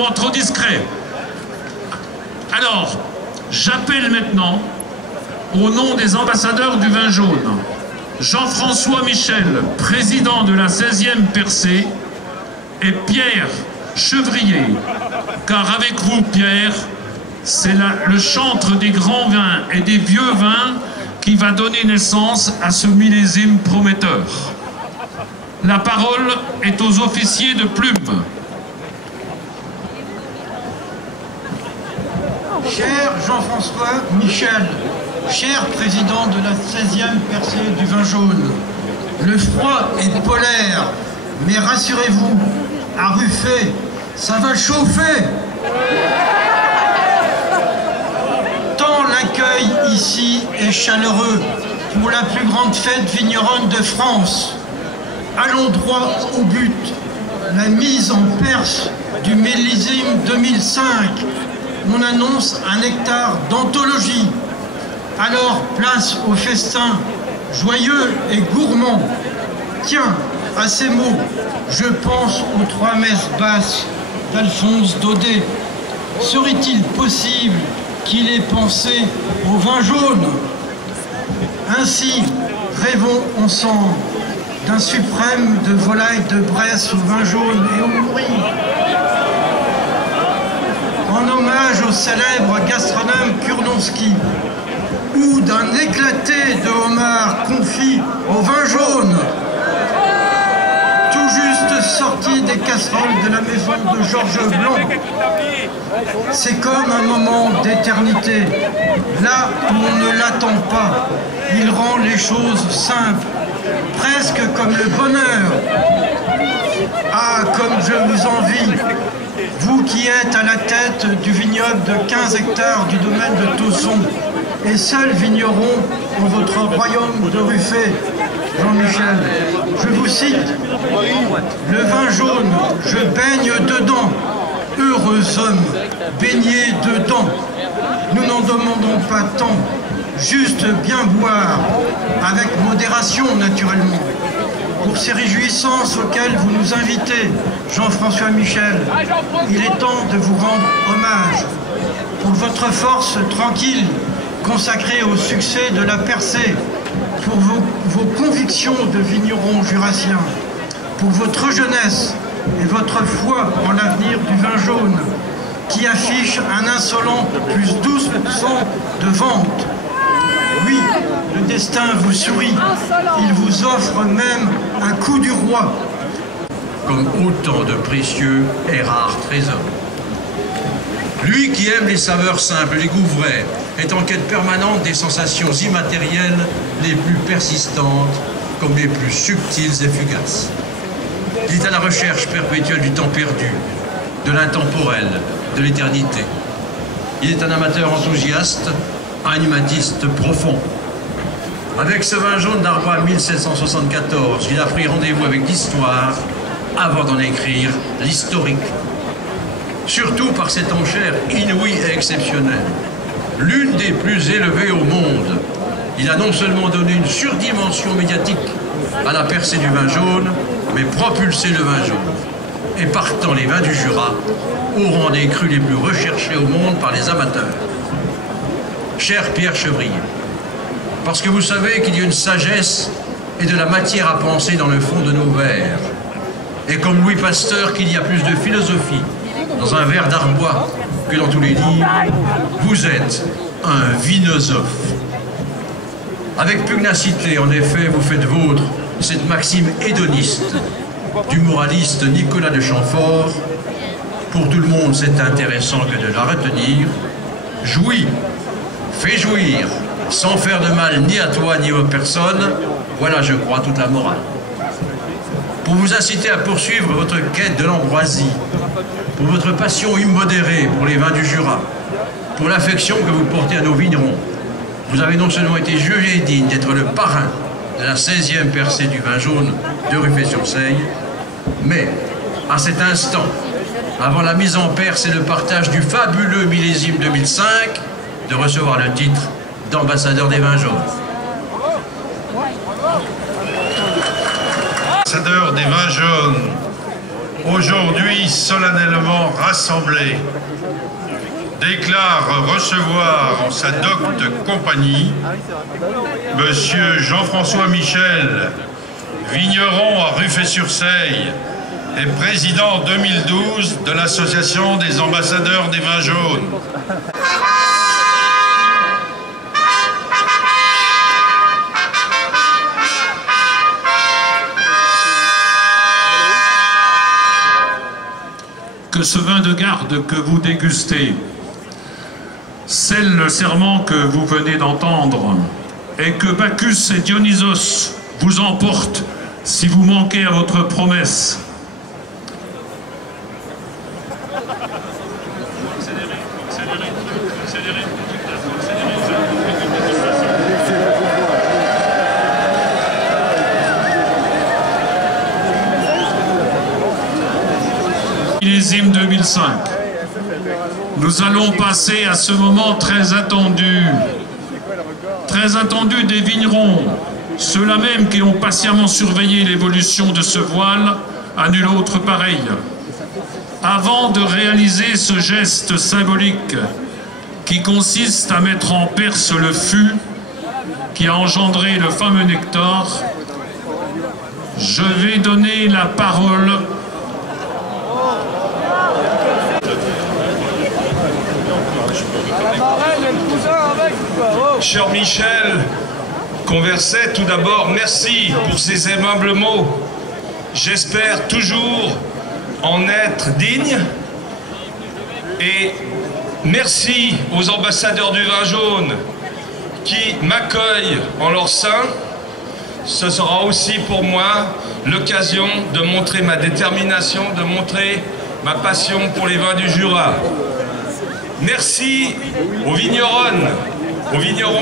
souvent trop discret. Alors, j'appelle maintenant, au nom des ambassadeurs du vin jaune, Jean-François Michel, président de la 16e percée, et Pierre Chevrier, car avec vous, Pierre, c'est le chantre des grands vins et des vieux vins qui va donner naissance à ce millésime prometteur. La parole est aux officiers de plume. Cher Jean-François Michel, cher président de la 16e percée du vin jaune, le froid est polaire, mais rassurez-vous, à Ruffey, ça va chauffer. Tant l'accueil ici est chaleureux pour la plus grande fête vigneronne de France. Allons droit au but, la mise en perce du millésime 2005. On annonce un hectare d'anthologie. Alors place au festin, joyeux et gourmand. Tiens, à ces mots, je pense aux 3 messes basses d'Alphonse Daudet. Serait-il possible qu'il ait pensé au vin jaune? Ainsi, rêvons ensemble d'un suprême de volaille de Bresse au vin jaune et au Moury. En hommage au célèbre gastronome Kurnowski, ou d'un éclaté de homard confit au vin jaune, tout juste sorti des casseroles de la maison de Georges Blanc. C'est comme un moment d'éternité, là où on ne l'attend pas. Il rend les choses simples, presque comme le bonheur. Ah, comme je vous envie, vous qui êtes à la tête du vignoble de 15 hectares du domaine de Tausson, et seul vigneron en votre royaume de Ruffey, Jean-Michel. Je vous cite, le vin jaune, je baigne dedans. Heureux homme, baignez dedans. Nous n'en demandons pas tant, juste bien boire, avec modération naturellement. Pour ces réjouissances auxquelles vous nous invitez, Jean-François Michel, il est temps de vous rendre hommage. Pour votre force tranquille, consacrée au succès de la percée, pour vos convictions de vignerons jurassiens, pour votre jeunesse et votre foi en l'avenir du vin jaune, qui affiche un insolent plus 12% de vente. Oui, le destin vous sourit, il vous offre même un coup du roi. Comme autant de précieux et rares trésors. Lui qui aime les saveurs simples, les goûts vrais, est en quête permanente des sensations immatérielles les plus persistantes comme les plus subtiles et fugaces. Il est à la recherche perpétuelle du temps perdu, de l'intemporel, de l'éternité. Il est un amateur enthousiaste, un humaniste profond. Avec ce vin jaune d'Arbois 1774, il a pris rendez-vous avec l'histoire avant d'en écrire l'historique. Surtout par cette enchère inouïe et exceptionnelle, l'une des plus élevées au monde. Il a non seulement donné une surdimension médiatique à la percée du vin jaune, mais propulsé le vin jaune. Et partant les vins du Jura au rang des crus les plus recherchés au monde par les amateurs. Cher Pierre Chevrier, parce que vous savez qu'il y a une sagesse et de la matière à penser dans le fond de nos verres, et comme Louis Pasteur qu'il y a plus de philosophie dans un verre d'Arbois que dans tous les livres, vous êtes un vinosophe. Avec pugnacité, en effet, vous faites vôtre cette maxime hédoniste du moraliste Nicolas de Chamfort. Pour tout le monde, c'est intéressant que de la retenir. Jouis, fais jouir, sans faire de mal ni à toi ni aux personnes, voilà, je crois, toute la morale. Pour vous inciter à poursuivre votre quête de l'ambroisie, pour votre passion immodérée pour les vins du Jura, pour l'affection que vous portez à nos vignerons, vous avez non seulement été jugé digne d'être le parrain de la 16e percée du vin jaune de Ruffey-sur-Seille, mais à cet instant, avant la mise en perce et le partage du fabuleux millésime 2005, de recevoir le titre d'ambassadeur des vins jaunes. Ambassadeur des vins jaunes, aujourd'hui solennellement rassemblés, déclare recevoir en sa docte compagnie Monsieur Jean-François Michel, vigneron à Ruffey-sur-Seille et président 2012 de l'Association des ambassadeurs des vins jaunes. Que ce vin de garde que vous dégustez scelle le serment que vous venez d'entendre, et que Bacchus et Dionysos vous emportent si vous manquez à votre promesse. Millésime 2005. Nous allons passer à ce moment très attendu des vignerons, ceux-là même qui ont patiemment surveillé l'évolution de ce voile à nul autre pareil. Avant de réaliser ce geste symbolique qui consiste à mettre en perce le fût qui a engendré le fameux nectar, je vais donner la parole Cher Michel Converset, tout d'abord, merci pour ces aimables mots. J'espère toujours en être digne. Et merci aux ambassadeurs du vin jaune qui m'accueillent en leur sein. Ce sera aussi pour moi l'occasion de montrer ma détermination, de montrer ma passion pour les vins du Jura. Merci aux vignerons